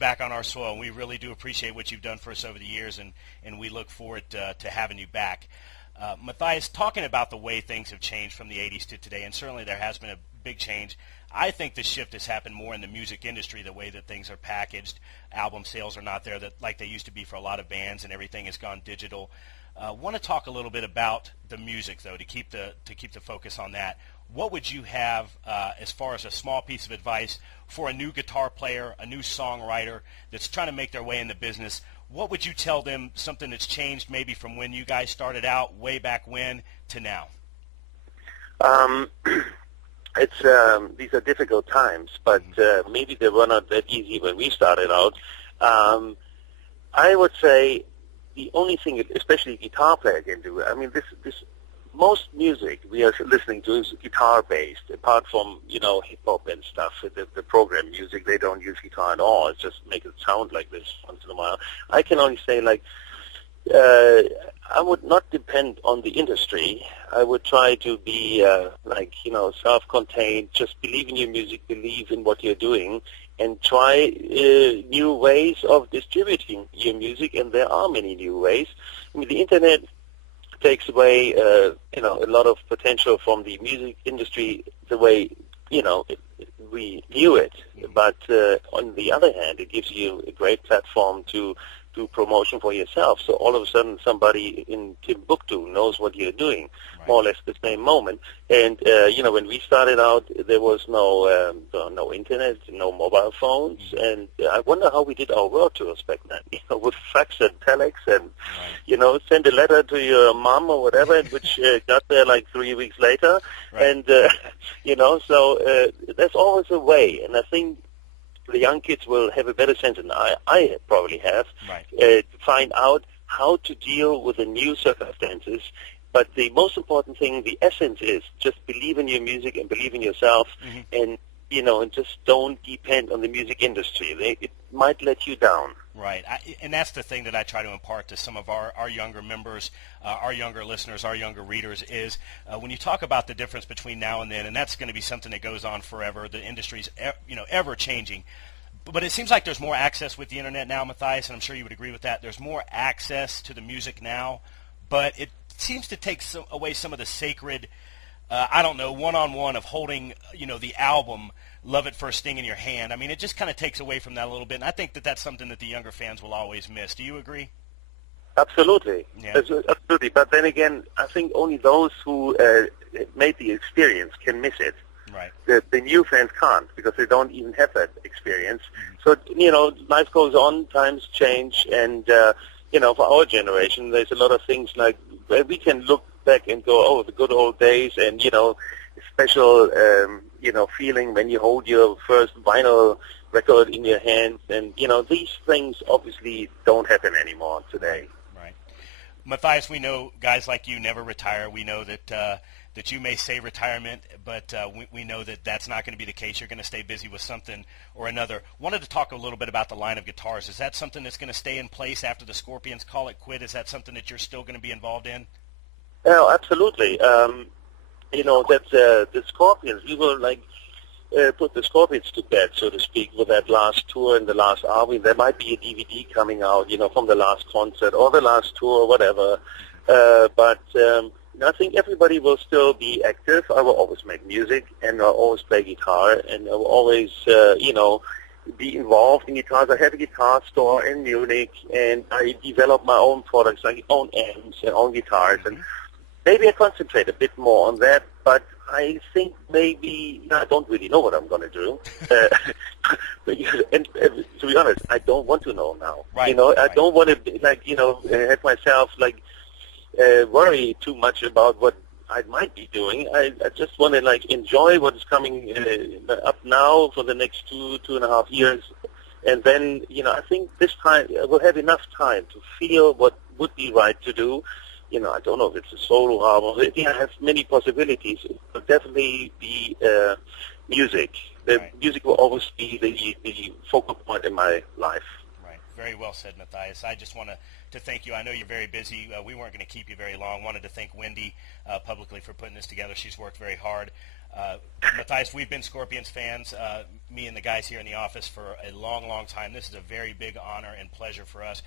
back on our soil, and we really do appreciate what you've done for us over the years, and we look forward to having you back. Matthias, talking about the way things have changed from the 80s to today, and certainly there has been a big change. I think the shift has happened more in the music industry, the way that things are packaged. Album sales are not there like they used to be for a lot of bands, and everything has gone digital. Want to talk a little bit about the music, though, to keep the focus on that. What would you have as far as a small piece of advice for a new guitar player, a new songwriter that's trying to make their way in the business? What would you tell them, something that's changed maybe from when you guys started out way back when to now? These are difficult times, but maybe they were not that easy when we started out. I would say the only thing, especially a guitar player can do, I mean, most music we are listening to is guitar-based, apart from, hip-hop and stuff. The program music, they don't use guitar at all. It just makes it sound like this once in a while. I can only say, I would not depend on the industry. I would try to be, self-contained, just believe in your music, believe in what you're doing, and try new ways of distributing your music, and there are many new ways. I mean, the Internet takes away, a lot of potential from the music industry the way, we view it. But on the other hand, it gives you a great platform to do promotion for yourself. So all of a sudden somebody in Timbuktu knows what you're doing, more or less the same moment. And, when we started out, there was no internet, no mobile phones. And I wonder how we did our world tours back then, with fax and telex and, send a letter to your mom or whatever, which got there like 3 weeks later. Right. And, so there's always a way. And I think the young kids will have a better sense than I probably have, to find out how to deal with the new circumstances. But the most important thing, the essence is just believe in your music and believe in yourself, and and just don't depend on the music industry. It might let you down. Right, and that's the thing that I try to impart to some of our younger members, our younger listeners, our younger readers, is when you talk about the difference between now and then, and that's going to be something that goes on forever. The industry's ever changing, but it seems like there's more access with the internet now, Matthias, and I'm sure you would agree with that. There's more access to the music now, but it seems to take away some of the sacred, one-on-one of holding, the album, Love at First Sting in your hand. I mean, it just kind of takes away from that a little bit, and I think that that's something that the younger fans will always miss. Do you agree? Absolutely. Yeah. Absolutely. But then again, I think only those who made the experience can miss it. Right. The new fans can't, because they don't even have that experience. So, life goes on, times change, and, for our generation, there's a lot of things like where we can look back and go, oh, the good old days, and, special, feeling when you hold your first vinyl record in your hands. And, these things obviously don't happen anymore today. Right. Matthias, we know guys like you never retire. We know that that you may say retirement, but we know that that's not going to be the case. You're going to stay busy with something or another. Wanted to talk a little bit about the line of guitars. Is that something that's going to stay in place after the Scorpions call it quit? Is that something that you're still going to be involved in? Oh, absolutely. The Scorpions, we will put the Scorpions to bed, so to speak, with that last tour and the last album. There might be a DVD coming out, from the last concert or the last tour or whatever. But I think everybody will still be active. I will always make music, and I'll always play guitar, and I will always, be involved in guitars. I have a guitar store in Munich, and I develop my own products, like own amps and own guitars, and maybe I concentrate a bit more on that, but I think maybe I don't really know what I'm going to do. And to be honest, I don't want to know now. Right, I don't want to, have myself, worry too much about what I might be doing. I just want to, enjoy what is coming up now for the next 2.5 years. And then, I think this time we'll have enough time to feel what would be right to do. I don't know if it's a solo album. I have many possibilities. It will definitely be music. Music will always be the focal point in my life. Right. Very well said, Matthias. I just want to thank you. I know you're very busy. We weren't going to keep you very long. Wanted to thank Wendy publicly for putting this together. She's worked very hard. Matthias, we've been Scorpions fans, me and the guys here in the office, for a long, long time. This is a very big honor and pleasure for us.